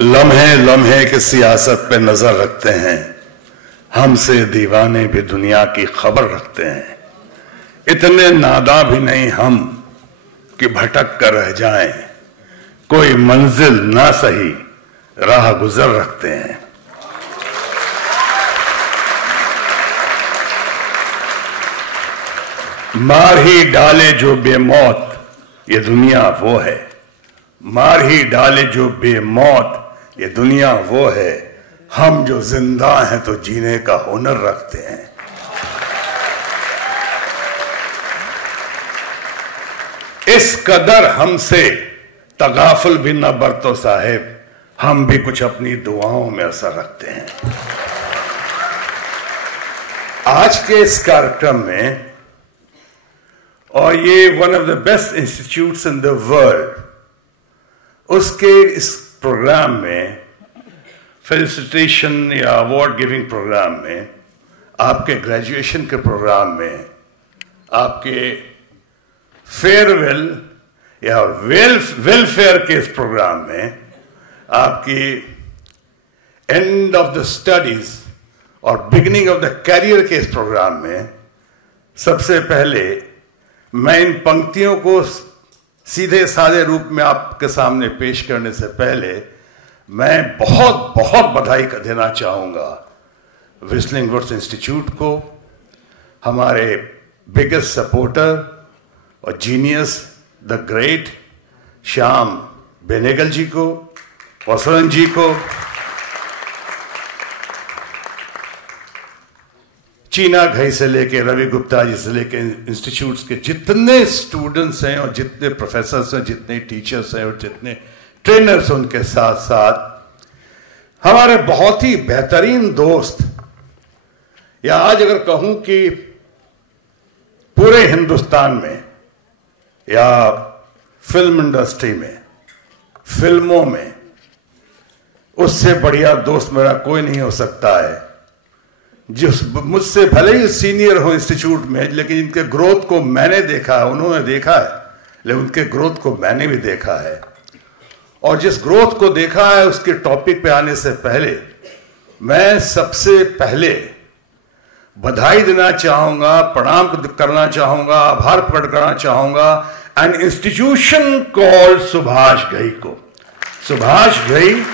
लम्हे लम्हे की सियासत पे नजर रखते हैं, हमसे दीवाने भी दुनिया की खबर रखते हैं। इतने नादा भी नहीं हम कि भटक कर रह जाएं, कोई मंजिल ना सही राह गुजर रखते हैं। मार ही डाले जो बेमौत ये दुनिया वो है, मार ही डाले जो बेमौत ये दुनिया वो है, हम जो जिंदा हैं तो जीने का हुनर रखते हैं। इस कदर हमसे तगाफुल भी न बरतो साहिब, हम भी कुछ अपनी दुआओं में असर रखते हैं। आज के इस कार्यक्रम में, और ये one of the best institutes in the world, उसके इस प्रोग्राम में, फेलिसिटेशन या अवार्ड गिविंग प्रोग्राम में, आपके ग्रेजुएशन के प्रोग्राम में, आपके फेयरवेल या वेलफेयर के इस प्रोग्राम में, आपकी एंड ऑफ द स्टडीज और बिगिनिंग ऑफ द कैरियर के इस प्रोग्राम में, सबसे पहले मैं इन पंक्तियों को सीधे साधे रूप में आपके सामने पेश करने से पहले मैं बहुत बहुत बधाई देना चाहूंगा व्हिस्लिंग वुड्स इंस्टीट्यूट को, हमारे बिगेस्ट सपोर्टर और genius the great Shyam Benegal ji को, वसुरन जी को, चीना घई से लेके रवि गुप्ता जी से लेके इंस्टीट्यूट्स के जितने स्टूडेंट्स हैं और जितने प्रोफेसर्स हैं, जितने टीचर्स हैं और जितने ट्रेनर्स हैं, उनके साथ साथ हमारे बहुत ही बेहतरीन दोस्त, या आज अगर कहूं कि पूरे हिंदुस्तान में या फिल्म इंडस्ट्री में, फिल्मों में, उससे बढ़िया दोस्त मेरा कोई नहीं हो सकता है, जिस मुझसे भले ही सीनियर हो इंस्टीट्यूट में, लेकिन इनके ग्रोथ को मैंने देखा है, उन्होंने देखा है, लेकिन उनके ग्रोथ को मैंने भी देखा है। और जिस ग्रोथ को देखा है उसके टॉपिक पे आने से पहले मैं सबसे पहले बधाई देना चाहूंगा, प्रणाम करना चाहूंगा, आभार प्रकट करना चाहूंगा an institution called Subhash Ghai को। सुभाष घई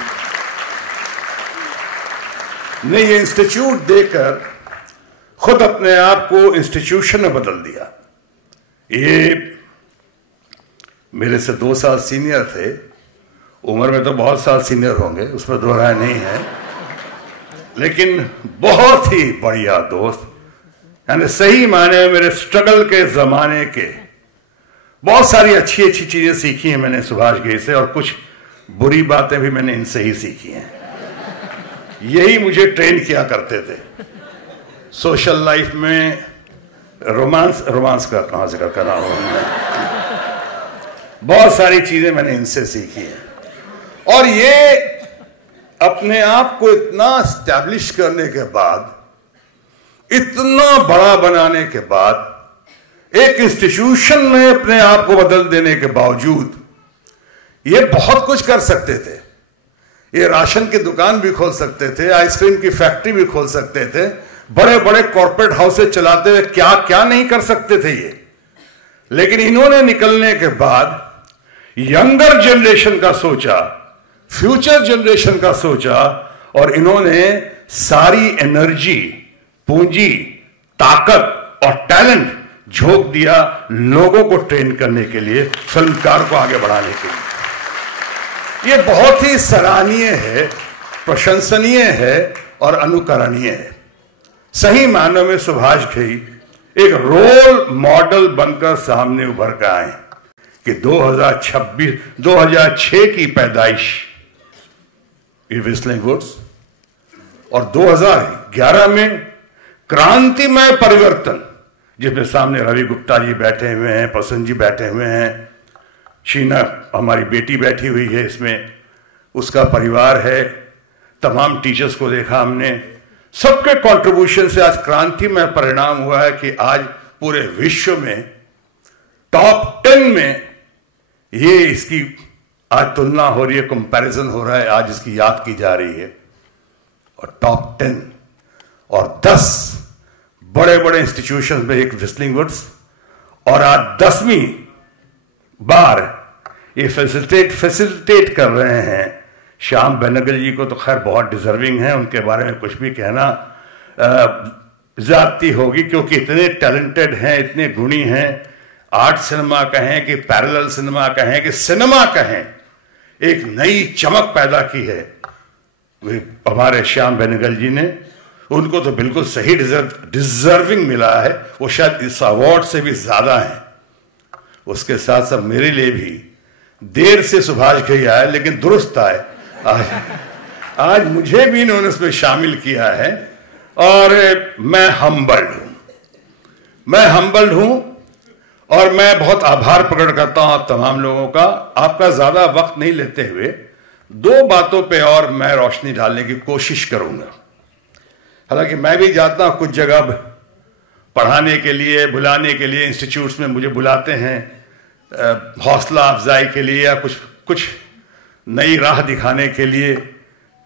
ने ये इंस्टीट्यूट देकर खुद अपने आप को इंस्टीट्यूशन में बदल दिया। ये मेरे से 2 साल सीनियर थे, उम्र में तो बहुत साल सीनियर होंगे, उसमें दो राय नहीं है, लेकिन बहुत ही बढ़िया दोस्त, यानी सही माने मेरे स्ट्रगल के जमाने के बहुत सारी अच्छी अच्छी चीजें सीखी हैं मैंने सुभाष घई से, और कुछ बुरी बातें भी मैंने इनसे ही सीखी हैं। यही मुझे ट्रेन किया करते थे सोशल लाइफ में। रोमांस का कहां से कर रहा हूं मैं, बहुत सारी चीजें मैंने इनसे सीखी हैं। और ये अपने आप को इतना स्टैब्लिश करने के बाद, इतना बड़ा बनाने के बाद, एक इंस्टीट्यूशन में अपने आप को बदल देने के बावजूद ये बहुत कुछ कर सकते थे। ये राशन की दुकान भी खोल सकते थे, आइसक्रीम की फैक्ट्री भी खोल सकते थे, बड़े बड़े कॉर्पोरेट हाउसेज चलाते हुए क्या क्या नहीं कर सकते थे ये। लेकिन इन्होंने निकलने के बाद यंगर जनरेशन का सोचा, फ्यूचर जनरेशन का सोचा, और इन्होंने सारी एनर्जी, पूंजी, ताकत और टैलेंट झोंक दिया लोगों को ट्रेन करने के लिए, फिल्मकार को आगे बढ़ाने के लिए। ये बहुत ही सराहनीय है, प्रशंसनीय है और अनुकरणीय है। सही मायनों में सुभाष घई एक रोल मॉडल बनकर सामने उभर कर आए कि 2006 की पैदाइश ये व्हिस्लिंग वुड्स, और 2011 में क्रांतिमय परिवर्तन, जिसमें सामने रवि गुप्ता जी बैठे हुए हैं, प्रसन्न जी बैठे हुए हैं, शीना हमारी बेटी बैठी हुई है इसमें, उसका परिवार है, तमाम टीचर्स को देखा हमने, सबके कंट्रीब्यूशन से आज क्रांतिमय परिणाम हुआ है कि आज पूरे विश्व में टॉप 10 में ये इसकी आज तुलना हो रही है, कंपैरिजन हो रहा है, आज इसकी याद की जा रही है। और टॉप 10 और 10 बड़े बड़े इंस्टीट्यूशन में एक व्हिस्लिंग वुड्स, और आज 10वीं बार ये फैसिलिटेट कर रहे हैं श्याम बेनेगल जी को। तो खैर बहुत डिजर्विंग है, उनके बारे में कुछ भी कहना ज्यादती होगी, क्योंकि इतने टैलेंटेड हैं, इतने गुणी हैं। आर्ट सिनेमा कहें कि पैरेलल सिनेमा कहें कि सिनेमा कहें, एक नई चमक पैदा की है हमारे श्याम बेनेगल जी ने। उनको तो बिल्कुल सही डिजर्विंग मिला है, वो शायद इस अवार्ड से भी ज्यादा है। उसके साथ साथ मेरे लिए भी देर से सुभाष घई आए, लेकिन दुरुस्त आए। आज मुझे भी इन्होंने इसमें शामिल किया है, और मैं हम्बल्ड हूं और मैं बहुत आभार प्रकट करता हूं आप तमाम लोगों का। आपका ज्यादा वक्त नहीं लेते हुए 2 बातों पे और मैं रोशनी डालने की कोशिश करूंगा। हालांकि मैं भी जाता हूं कुछ जगह पढ़ाने के लिए, बुलाने के लिए, इंस्टीट्यूट्स में मुझे बुलाते हैं हौसला अफजाई के लिए या कुछ नई राह दिखाने के लिए।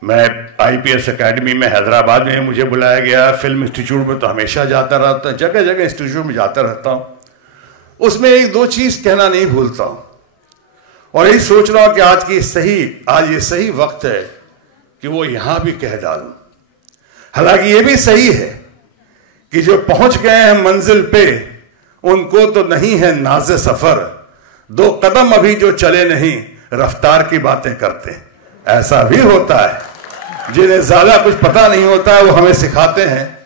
मैं IPS एकेडमी में हैदराबाद में मुझे बुलाया गया, फिल्म इंस्टीट्यूट में तो हमेशा जाता रहता, जगह जगह इंस्टीट्यूट में जाता रहता हूं। उसमें 1-2 चीज कहना नहीं भूलता हूं, और यही सोच रहा हूं कि आज ये सही वक्त है कि वो यहां भी कह डालूं। हालांकि ये भी सही है कि जो पहुंच गए हैं मंजिल पे, उनको तो नहीं है नाज़े सफर, 2 कदम अभी जो चले नहीं, रफ्तार की बातें करते हैं। ऐसा भी होता है, जिन्हें ज्यादा कुछ पता नहीं होता है वो हमें सिखाते हैं,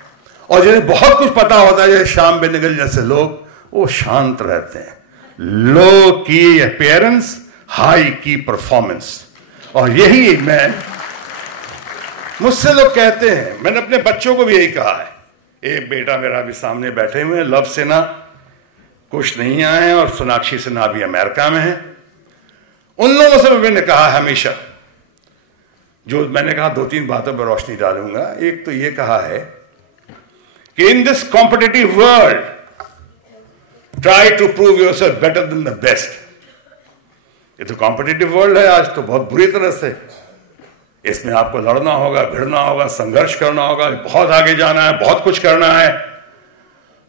और जिन्हें बहुत कुछ पता होता है, जैसे श्याम बेनेगल जैसे लोग, वो शांत रहते हैं। लो की अपीयरेंस, हाई की परफॉर्मेंस। और यही मुझसे लोग कहते हैं, मैंने अपने बच्चों को भी यही कहा है। एक बेटा मेरा भी सामने बैठे हुए हैं, लव सिन्हा, कुछ नहीं आए हैं, और सोनाक्षी सिन्हा भी अमेरिका में है। उन लोगों से मैंने कहा हमेशा, जो मैंने कहा 2-3 बातों पर रोशनी डालूंगा। एक तो ये कहा है कि in this competitive world try to prove yourself better than the best. ये तो कॉम्पिटिटिव वर्ल्ड है आज तो बहुत बुरी तरह से। इसमें आपको लड़ना होगा, भिड़ना होगा, संघर्ष करना होगा, बहुत आगे जाना है, बहुत कुछ करना है।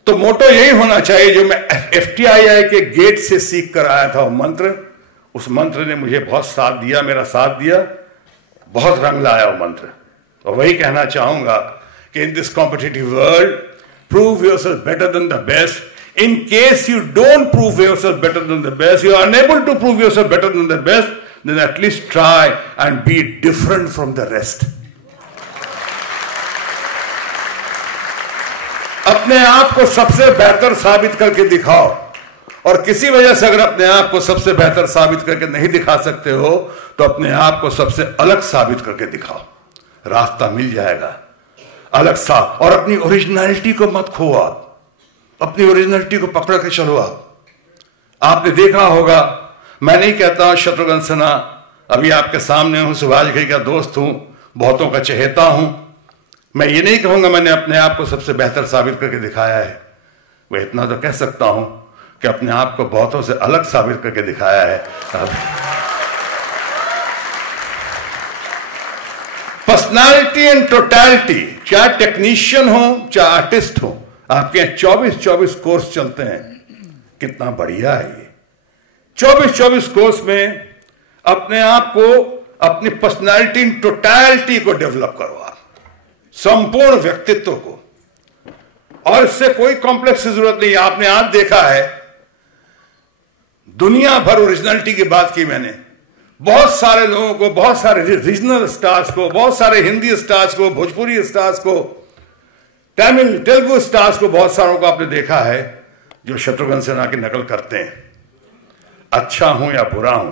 तो मोटो यही होना चाहिए जो मैं FTII के गेट से सीख कर आया था, वो मंत्र। उस मंत्र ने मुझे बहुत साथ दिया, मेरा साथ दिया, बहुत रंग लाया वो मंत्र। और वही कहना चाहूंगा कि in this competitive world prove yourself better than the best. In case you don't prove yourself better than the best, you are unable to prove yourself better than the best, then at least try and be different from the rest. अपने आप को सबसे बेहतर साबित करके दिखाओ, और किसी वजह से अगर अपने आप को सबसे बेहतर साबित करके नहीं दिखा सकते हो, तो अपने आप को सबसे अलग साबित करके दिखाओ, रास्ता मिल जाएगा अलग सा। और अपनी ओरिजिनलिटी को मत खो, आप अपनी ओरिजिनलिटी को पकड़ के चलो। आपने देखा होगा, मैं नहीं कहता शत्रुघ्न सिन्हा, अभी आपके सामने हूं, सुभाष घई का दोस्त हूं, बहुतों का चहेता हूं। मैं ये नहीं कहूंगा मैंने अपने आप को सबसे बेहतर साबित करके दिखाया है। वह इतना तो कह सकता हूं कि अपने आप को बहुतों से अलग साबित करके दिखाया है। पर्सनालिटी एंड टोटलिटी, चाहे टेक्नीशियन हो चाहे आर्टिस्ट हो, आपके 24 कोर्स चलते हैं। कितना बढ़िया है ये 24 कोर्स में अपने आप को, अपनी पर्सनालिटी इन टोटलिटी को डेवलप करो, आप संपूर्ण व्यक्तित्व को। और इससे कोई कॉम्प्लेक्स की जरूरत नहीं। आपने आज देखा है, दुनिया भर ओरिजिनलिटी की बात की मैंने, बहुत सारे लोगों को, बहुत सारे रीजनल स्टार्स को, बहुत सारे हिंदी स्टार्स को, भोजपुरी स्टार्स को, तमिल तेलुगु स्टार्स को, बहुत सारों को आपने देखा है जो शत्रुघ्न सिन्हा की नकल करते हैं। अच्छा हूं या बुरा हूं,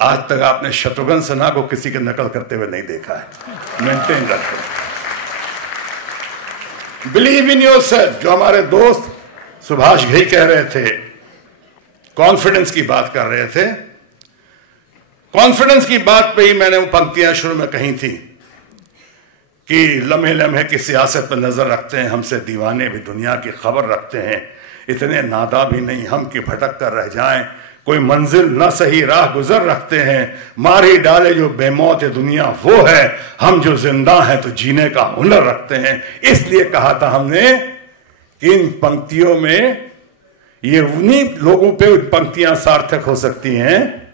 आज तक आपने शत्रुघ्न सिन्हा को किसी की नकल करते हुए नहीं देखा है। मेंटेन रखो, बिलीव इन योरसेल्फ। जो हमारे दोस्त सुभाष घई कह रहे थे, कॉन्फिडेंस की बात कर रहे थे, कॉन्फिडेंस की बात पे ही मैंने वो पंक्तियां शुरू में कही थी कि लम्हे लम्हे की सियासत पर नजर रखते हैं, हमसे दीवाने भी दुनिया की खबर रखते हैं, इतने नादा भी नहीं हम कि भटक कर रह जाएं, कोई मंजिल न सही राह गुजर रखते हैं, मार ही डाले जो बेमौत दुनिया वो है, हम जो जिंदा हैं तो जीने का हुनर रखते हैं। इसलिए कहा था हमने कि इन पंक्तियों में ये उन्हीं लोगों पे पंक्तियां सार्थक हो सकती हैं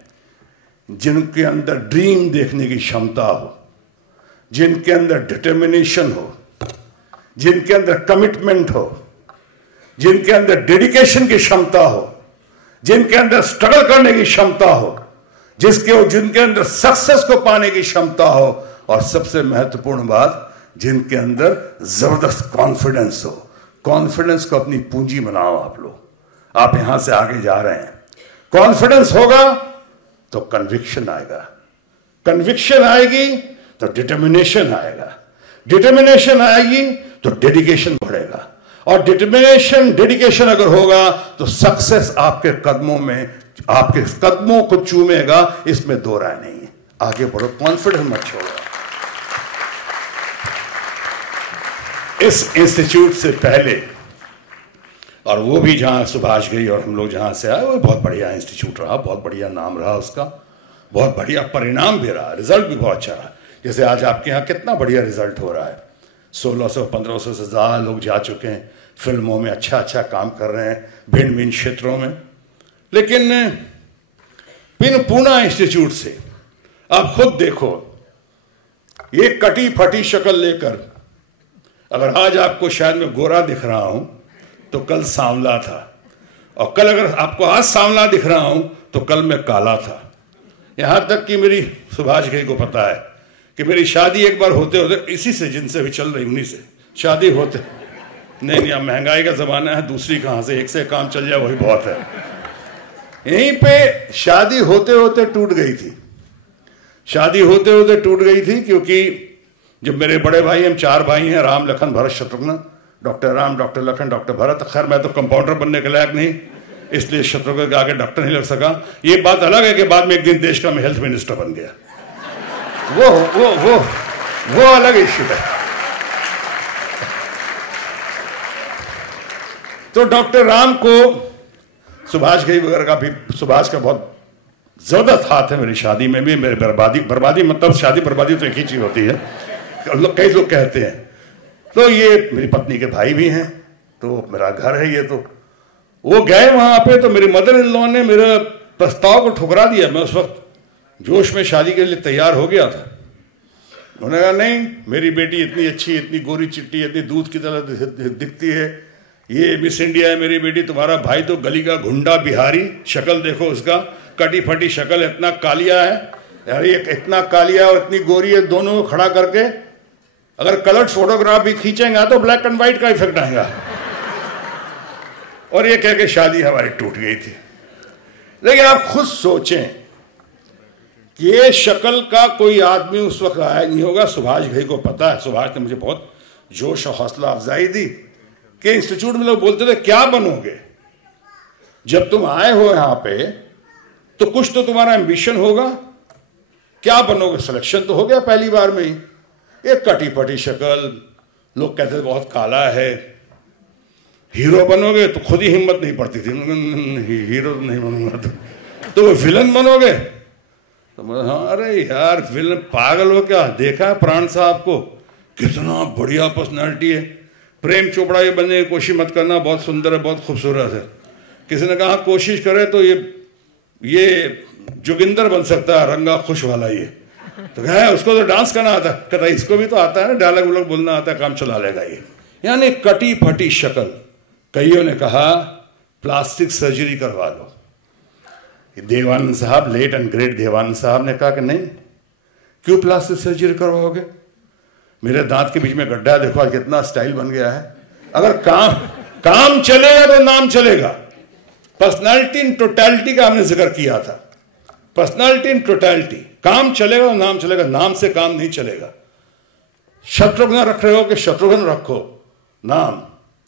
जिनके अंदर ड्रीम देखने की क्षमता हो, जिनके अंदर डिटर्मिनेशन हो, जिनके अंदर कमिटमेंट हो, जिनके अंदर डेडिकेशन की क्षमता हो, जिनके अंदर स्ट्रगल करने की क्षमता हो, जिनके अंदर सक्सेस को पाने की क्षमता हो, और सबसे महत्वपूर्ण बात, जिनके अंदर जबरदस्त कॉन्फिडेंस हो। कॉन्फिडेंस को अपनी पूंजी बनाओ आप लोग। आप यहां से आगे जा रहे हैं, कॉन्फिडेंस होगा तो कन्विक्शन आएगा, कन्विक्शन आएगी तो डिटर्मिनेशन आएगा, डिटर्मिनेशन आएगी तो डेडिकेशन बढ़ेगा, और डिटर्मिनेशन डेडिकेशन अगर होगा तो सक्सेस आपके कदमों में, आपके कदमों को चूमेगा, इसमें दो राय नहीं है। आगे बढ़ो, कॉन्फिडेंस मत छोड़ो। इस इंस्टीट्यूट से पहले, और वो भी जहां सुभाष गई और हम लोग जहां से आए, वो बहुत बढ़िया इंस्टीट्यूट रहा, बहुत बढ़िया नाम रहा उसका, बहुत बढ़िया परिणाम भी रहा, रिजल्ट भी बहुत अच्छा रहा। जैसे आज आपके यहाँ कितना बढ़िया रिजल्ट हो रहा है, 1600-1500 से ज़्यादा लोग जा चुके हैं, फिल्मों में अच्छा अच्छा काम कर रहे हैं भिन्न भिन्न क्षेत्रों में। लेकिन पूना इंस्टीट्यूट से आप खुद देखो, ये कटी फटी शक्ल लेकर, अगर आज आपको शायद मैं गोरा दिख रहा हूं तो कल सांवला था, और कल अगर आपको आज सांवला दिख रहा हूं तो कल मैं काला था। यहां तक कि मेरी सुभाष घई को पता है कि मेरी शादी एक बार होते होते, इसी से जिनसे भी चल रही उन्हीं से शादी होते, नहीं अब महंगाई का जमाना है, दूसरी कहां से, एक से काम चल जाए वही बहुत है। यहीं पे शादी होते होते टूट गई थी, शादी होते होते टूट गई थी, क्योंकि जब मेरे बड़े भाई, हम 4 भाई हैं, Ram Lakhan Bharat Shatrughan, doctor Ram, doctor Lakhan, doctor Bharat. खैर मैं तो कंपाउंडर बनने के लायक नहीं, इसलिए शत्रुघ्न के आगे डॉक्टर नहीं लग सका। ये बात अलग है कि बाद में एक दिन देश का मैं हेल्थ मिनिस्टर बन गया, वो अलग इश्यू है। तो डॉक्टर राम को सुभाष घई वगैरह का भी, सुभाष का बहुत जबरदस्त हाथ है मेरी शादी में भी, मेरे बर्बादी मतलब शादी बर्बादी तो एक ही चीज होती है, कई लोग कहते हैं। तो ये मेरी पत्नी के भाई भी हैं, तो मेरा घर है ये। तो वो गए वहां पे, तो मेरी मदर इन लॉ ने मेरे प्रस्ताव को ठुकरा दिया। मैं उस वक्त जोश में शादी के लिए तैयार हो गया था। उन्होंने कहा नहीं, मेरी बेटी इतनी अच्छी, इतनी गोरी चिट्टी, इतनी दूध की तरह दिखती है, ये मिस इंडिया है मेरी बेटी, तुम्हारा भाई तो गली का गुंडा बिहारी, शक्ल देखो उसका, कटी फटी शक्ल, इतना कालिया है यार, ये इतना कालिया और इतनी गोरी है, दोनों को खड़ा करके अगर कलर्ड फोटोग्राफ भी खींचेंगे तो ब्लैक एंड व्हाइट का इफेक्ट आएगा। और ये कह के शादी हमारी टूट गई थी। लेकिन आप खुद सोचें कि ये शक्ल का कोई आदमी उस वक्त आया नहीं होगा। सुभाष घई को पता है, सुभाष ने मुझे बहुत जोश और हौसला अफजाई दी कि इंस्टीट्यूट में लोग बोलते थे क्या बनोगे जब तुम आए हो यहां पे, तो कुछ तो तुम्हारा एम्बिशन होगा, क्या बनोगे? सिलेक्शन तो हो गया पहली बार में ही। एक कटी पटी शक्ल, लोग कहते थे बहुत काला है, हीरो बनोगे तो खुद ही हिम्मत नहीं पड़ती थी, हीरो नहीं बनूंगा तो विलन बनोगे। तो मैं हाँ, अरे यार विलन पागल हो क्या, देखा है प्राण साहब को, कितना बढ़िया पर्सनैलिटी है। प्रेम चोपड़ा ये बनने की कोशिश मत करना, बहुत सुंदर है, बहुत खूबसूरत है। किसी ने कहा कोशिश करे तो ये जोगिंदर बन सकता है, रंगा खुश वाला ये। तो कहा उसको तो डांस करना आता है, कहता इसको भी तो आता है ना, डायलॉग वॉलॉग बोलना आता है, काम चला लेगा ये। यानी कटी फटी शक्ल। कईयों ने कहा प्लास्टिक सर्जरी करवा लो। देवानंद साहब, लेट एंड ग्रेट देवानंद साहब ने कहा कि नहीं, क्यों प्लास्टिक सर्जरी करवाओगे? मेरे दांत के बीच में गड्ढा देखो, आज कितना स्टाइल बन गया है। अगर काम चलेगा तो नाम चलेगा। पर्सनालिटी इन टोटलिटी का हमने जिक्र किया था। पर्सनालिटी इन टोटलिटी, काम चलेगा तो नाम चलेगा, नाम से काम नहीं चलेगा। शत्रुघ्न रख रहे हो कि शत्रुघ्न रखो नाम।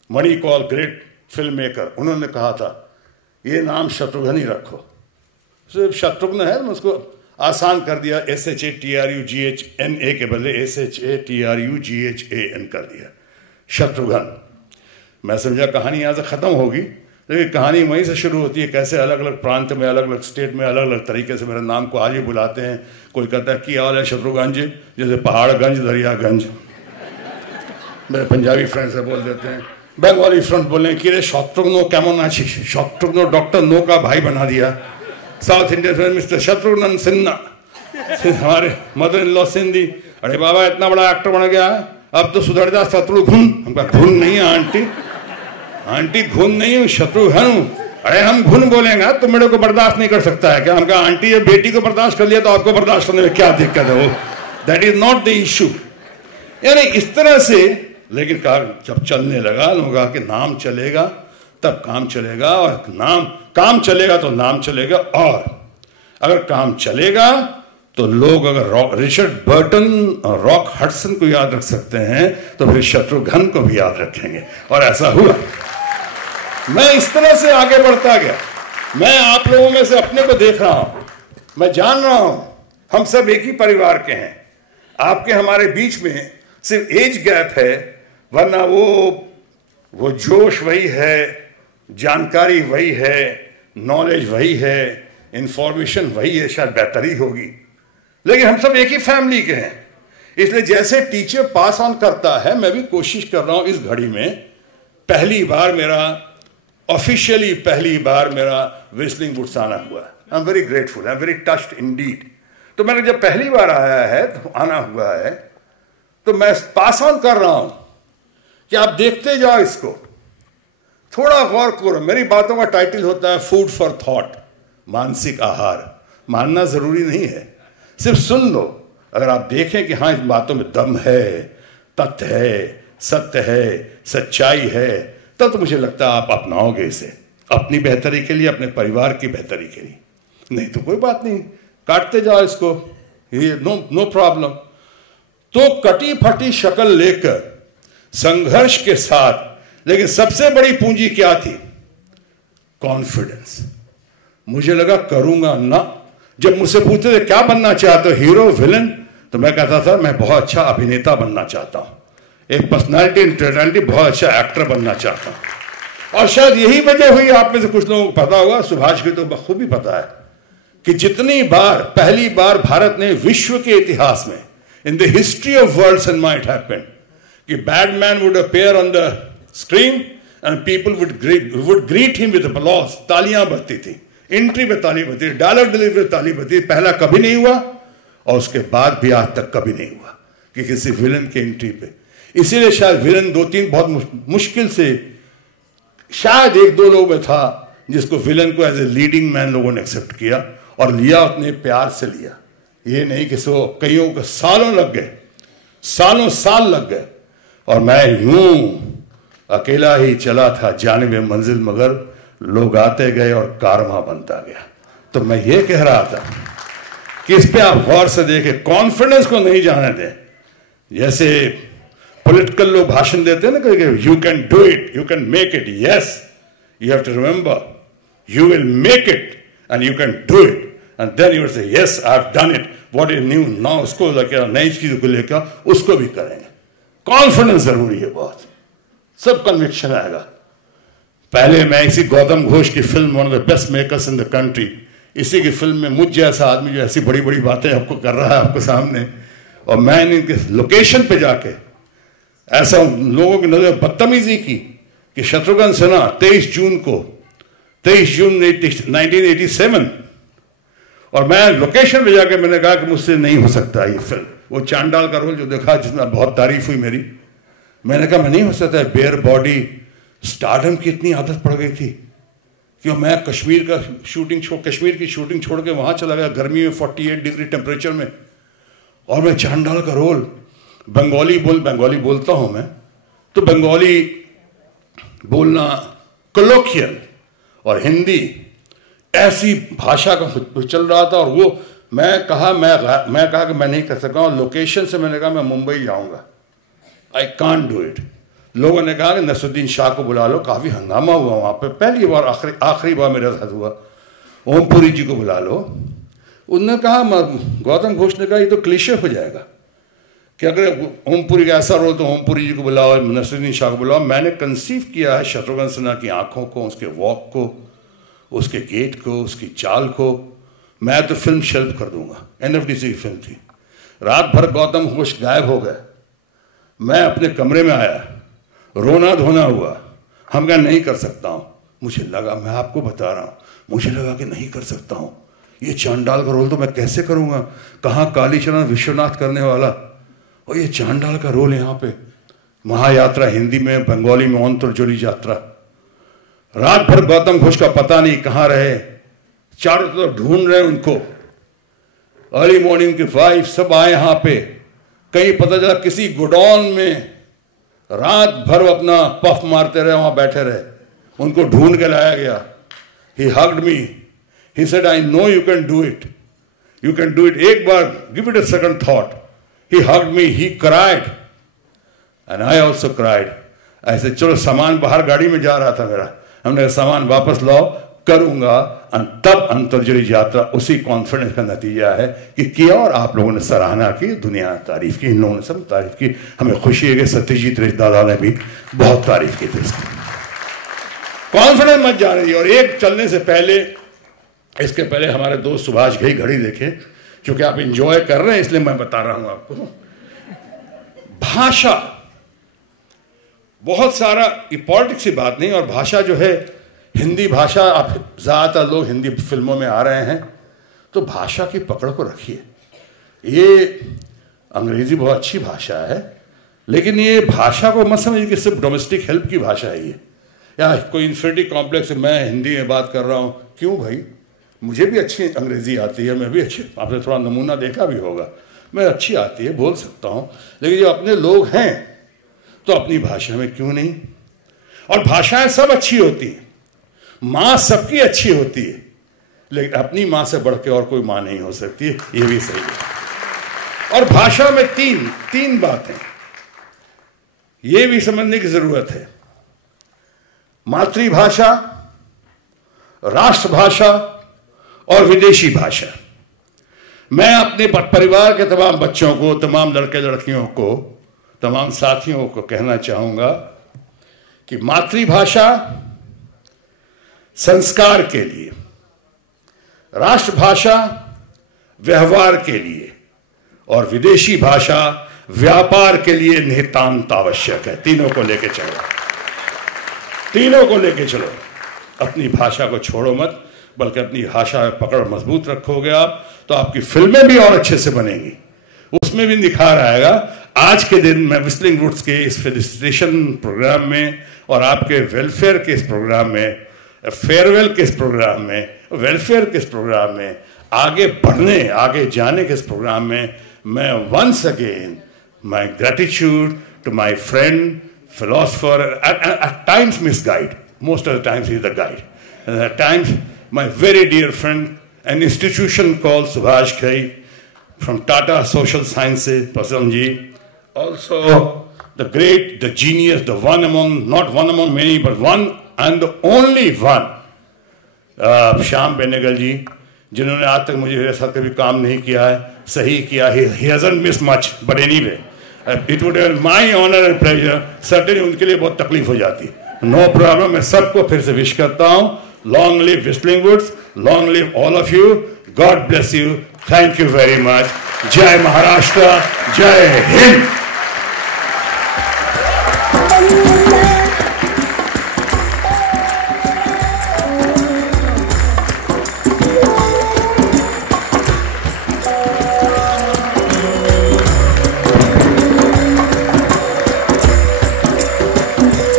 मणि कौल ग्रेट फिल्म मेकर, उन्होंने कहा था ये नाम शत्रुघ्न ही रखो। सिर्फ शत्रुघ्न है, उसको आसान कर दिया, SHATRUGHNA के बदले SHATRUGHAN कर दिया, शत्रुघ्न। मैं समझा कहानी यहां से खत्म होगी, लेकिन कहानी वहीं से शुरू होती है, कैसे अलग अलग प्रांत में, अलग अलग स्टेट में अलग अलग तरीके से मेरे नाम को आज भी बुलाते हैं। कोई कहता है कि हाल है शत्रुगंज, जैसे पहाड़गंज, दरियागंज। मेरे पंजाबी फ्रेंड से बोल देते हैं, बंगाली फ्रेंड बोले कि रे शत्रुघ्न केमन आछि, शत्रुघ्न डॉक्टर नो का भाई बना दिया। South Indian friend mister Shatrughan Sinha, हमारे मदर इन लॉ सिंधी, अरे बाबा इतना बड़ा एक्टर बन गया अब तो सुधर जा शत्रुघ्न। हमका घुन नहीं है आंटी, आंटी घुन नहीं हूँ, शत्रुघ्न। अरे हम घुन बोलेंगे तो मेरे को बर्दाश्त नहीं कर सकता है क्या? हमका आंटी ये बेटी को बर्दाश्त कर लिया तो आपको बर्दाश्त करने में क्या दिक्कत है? वो that is not the issue. यानी इस तरह से, लेकिन जब चलने लगा, लोगों कहा कि नाम चलेगा तब काम चलेगा, और काम चलेगा तो नाम चलेगा। और अगर काम चलेगा तो लोग अगर रिचर्ड बर्टन और रॉक हडसन को याद रख सकते हैं तो फिर शत्रुघ्न को भी याद रखेंगे। और ऐसा हुआ। मैं इस तरह से आगे बढ़ता गया। मैं आप लोगों में से अपने को देख रहा हूं, मैं जान रहा हूं हम सब एक ही परिवार के हैं। आपके हमारे बीच में सिर्फ एज गैप है, वरना वो जोश वही है, जानकारी वही है, नॉलेज वही है, इंफॉर्मेशन वही है, शायद बेहतरी होगी, लेकिन हम सब एक ही फैमिली के हैं। इसलिए जैसे टीचर पास ऑन करता है, मैं भी कोशिश कर रहा हूं। इस घड़ी में पहली बार मेरा विस्लिंग वुड्स आना हुआ। I am very grateful, I am very touched Indeed. तो मैंने जब पहली बार आया है, तो आना हुआ है, तो मैं पास ऑन कर रहा हूं कि आप देखते जाओ इसको, थोड़ा गौर करो। मेरी बातों का टाइटल होता है फूड फॉर थॉट, मानसिक आहार। मानना जरूरी नहीं है, सिर्फ सुन लो। अगर आप देखें कि हाँ इन बातों में दम है, तथ्य है, सत्य है, सच्चाई है, तब तो मुझे लगता है आप अपनाओगे इसे अपनी बेहतरी के लिए, अपने परिवार की बेहतरी के लिए। नहीं तो कोई बात नहीं, काटते जाओ इसको, ये नो प्रॉब्लम। तो कटी फटी शक्ल लेकर, संघर्ष के साथ, लेकिन सबसे बड़ी पूंजी क्या थी? कॉन्फिडेंस। मुझे लगा करूंगा ना। जब मुझसे पूछते थे क्या बनना चाहते हो, हीरो विलन, तो मैं कहता था मैं बहुत अच्छा अभिनेता बनना चाहता हूं, एक पर्सनालिटी इंटरनैलिटी, बहुत अच्छा एक्टर बनना चाहता हूं। और शायद यही वजह हुई, आप में से कुछ लोगों को पता होगा, सुभाष की तो बखूबी पता है कि जितनी बार, पहली बार भारत ने विश्व के इतिहास में, in the history of world cinema it happened, कि Batman would appear on the screen and people would greet him with applause. तालियां बजती थी, एंट्री पे ताली बजती, डायलॉग डिलीवरी पे ताली बजती। पहला कभी नहीं हुआ और उसके बाद भी आज तक कभी नहीं हुआ कि किसी विलन के एंट्री पे। इसीलिए शायद विलन 2-3 बहुत मुश्किल से, शायद 1-2 लोगों में था जिसको विलन को एज ए लीडिंग मैन लोगों ने एक्सेप्ट किया, और लिया उतने प्यार से लिया। ये नहीं कि कईयों को सालों लग गए, सालों साल लग गए, और मैं यूं अकेला ही चला था जाने में मंजिल, मगर लोग आते गए और कारवां बनता गया। तो मैं ये कह रहा था कि इस पे आप गौर से देखें, कॉन्फिडेंस को नहीं जाने दें। जैसे पॉलिटिकल लोग भाषण देते हैं ना, कहीं you can do it, you can make it. Yes, you have to remember you will make it and you can do it, and then you will say yes I have done it, what is new now. उसको लेकर, नई चीज को लेकर उसको भी करेंगे। Confidence जरूरी है बहुत, सब कन्विक्शन आएगा। पहले मैं इसी गौतम घोष की film one of the best makers in the country, इसी की फिल्म में मुझ जैसा आदमी जो ऐसी बड़ी बड़ी बातें आपको कर रहा है आपको सामने, और मैंने इनके लोकेशन पे जाके ऐसा लोगों की नजर बदतमीजी की कि शत्रुघ्न सिन्हा 23 जून 1987, और मैं लोकेशन पे जाके मैंने कहा कि मुझसे नहीं हो सकता ये फिल्म। वो चांडाल का रोल जो देखा, जिसमें बहुत तारीफ हुई मेरी, मैंने कहा मैं नहीं हो सकता। बेयर बॉडी, स्टारडम की इतनी आदत पड़ गई थी कि मैं कश्मीर की शूटिंग छोड़ के वहां चला गया गर्मी में 48 डिग्री टेम्परेचर में, और मैं चांडाल का रोल, बंगाली बोलता हूं मैं, तो बंगाली बोलना, कोलोकियल और हिंदी, ऐसी भाषा का चल रहा था। और वो मैं कहा कि मैं नहीं कर सकता। और लोकेशन से मैंने कहा मैं मुंबई जाऊंगा, आई कांट डू इट। लोगों ने कहा कि नसरुद्दीन शाह को बुला लो, काफी हंगामा हुआ वहां पे, पहली बार, आखिरी बार मेरे साथ हुआ। ओमपुरी जी को बुला लो। उन्होंने कहा, गौतम घोष ने कहा ये तो क्लीशे हो जाएगा, कि अगर ओमपुरी का ऐसा रोल तो ओमपुरी जी को बुलाओ, नसरुद्दीन शाह को बुलाओ। मैंने कंसीव किया है शत्रुघ्न सिन्हा की आंखों को, उसके वॉक को, उसके गेट को, उसकी चाल को। मैं तो फिल्म शेल्फ कर दूंगा। एनएफडीसी की फिल्म थी। रात भर गौतम घोष गायब हो गए। मैं अपने कमरे में आया, रोना धोना हुआ। हम कहा नहीं कर सकता हूँ। मुझे लगा, मैं आपको बता रहा हूँ, मुझे लगा कि नहीं कर सकता हूँ। ये चांडाल का रोल तो मैं कैसे करूँगा? कहाँ कालीचरण विश्वनाथ करने वाला, और ये चांडाल का रोल यहाँ पे। महायात्रा हिंदी में, बंगाली में अंतरजोली यात्रा। रात भर गौतम घोष का पता नहीं कहाँ रहे, चारों तरफ ढूंढ रहे उनको। अर्ली मॉर्निंग की 5 सब आए यहाँ पे। कहीं पता चला किसी गोडाउन में रात भर अपना पफ मारते रहे, वहां बैठे रहे। उनको ढूंढ के लाया गया। He hugged me, he said I know you can do it, you can do it, एक बार give it a second thought. He hugged me, he cried and I also cried. ऐसे चलो, सामान बाहर गाड़ी में जा रहा था मेरा, हमने सामान वापस लाओ, करूंगा। तब अंतरजोली यात्रा उसी कॉन्फिडेंस का नतीजा है कि किया, और आप लोगों ने सराहना की, दुनिया ने तारीफ की, इन लोगों ने सब तारीफ की। हमें खुशी है कि सत्यजीत रे दादा ने भी बहुत तारीफ की थी इसकी। कॉन्फिडेंस मत जाने दिए। और एक चलने से पहले, इसके पहले हमारे दोस्त सुभाष घई घड़ी देखें, क्योंकि आप इंजॉय कर रहे हैं इसलिए मैं बता रहा हूं आपको। भाषा बहुत सारा, ये पॉलिटिक्स की बात नहीं, और भाषा जो है, हिंदी भाषा, आप ज़्यादातर लोग हिंदी फिल्मों में आ रहे हैं, तो भाषा की पकड़ को रखिए। ये अंग्रेजी बहुत अच्छी भाषा है, लेकिन ये भाषा को मत समझिए कि सिर्फ डोमेस्टिक हेल्प की भाषा है ये, या कोई इन्फिनिटी कॉम्प्लेक्स है, मैं हिंदी में बात कर रहा हूँ। क्यों भाई, मुझे भी अच्छी अंग्रेजी आती है, मैं भी अच्छी, आपने थोड़ा नमूना देखा भी होगा, मैं अच्छी आती है, बोल सकता हूँ। लेकिन जो अपने लोग हैं तो अपनी भाषा में क्यों नहीं? और भाषाएं सब अच्छी होती हैं, माँ सबकी अच्छी होती है, लेकिन अपनी माँ से बढ़ के और कोई माँ नहीं हो सकती है, ये भी सही है। और भाषा में तीन बातें ये भी समझने की जरूरत है। मातृभाषा, राष्ट्रभाषा और विदेशी भाषा। मैं अपने परिवार के तमाम बच्चों को, तमाम लड़के लड़कियों को, तमाम साथियों को कहना चाहूंगा कि मातृभाषा संस्कार के लिए, राष्ट्रभाषा व्यवहार के लिए, और विदेशी भाषा व्यापार के लिए नितांत आवश्यक है। तीनों को लेके चलो, तीनों को लेके चलो। अपनी भाषा को छोड़ो मत, बल्कि अपनी भाषा में पकड़ मजबूत रखोगे आप, तो आपकी फिल्में भी और अच्छे से बनेंगी, उसमें भी निखार आएगा। आज के दिन मैं व्हिस्लिंग वुड्स के इस फेलिसिटेशन प्रोग्राम में और आपके वेलफेयर के इस प्रोग्राम में, फेयरवेल के इस प्रोग्राम में, वेलफेयर के इस प्रोग्राम में, आगे बढ़ने, आगे जाने के इस प्रोग्राम में, मैं once again my gratitude to my friend philosopher, at times misguide, most of the times he is the guide, and at times my very dear friend, an institution called Subhash Ghai from Tata Social Sciences, Prasanji, also the great, the genius, the one among, not one among many, but one and the only one, Shyam Benegal ji, जिन्होंने आज तक मुझे मेरे साथ कभी काम नहीं किया है, सही किया, he hasn't missed much, but anyway, it would be my honor and pleasure, certainly उनके लिए बहुत तकलीफ हो जाती है, no problem। मैं सबको फिर से विश करता हूँ, long live Whistling Woods, long live all of you, God bless you, thank you very much, जय महाराष्ट्र, जय Hind.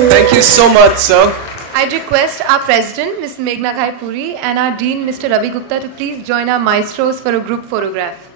Thank you so much, sir. I'd request our President, Ms. Meghna Ghai Puri, and our Dean, Mr. Ravi Gupta, to please join our maestros for a group photograph.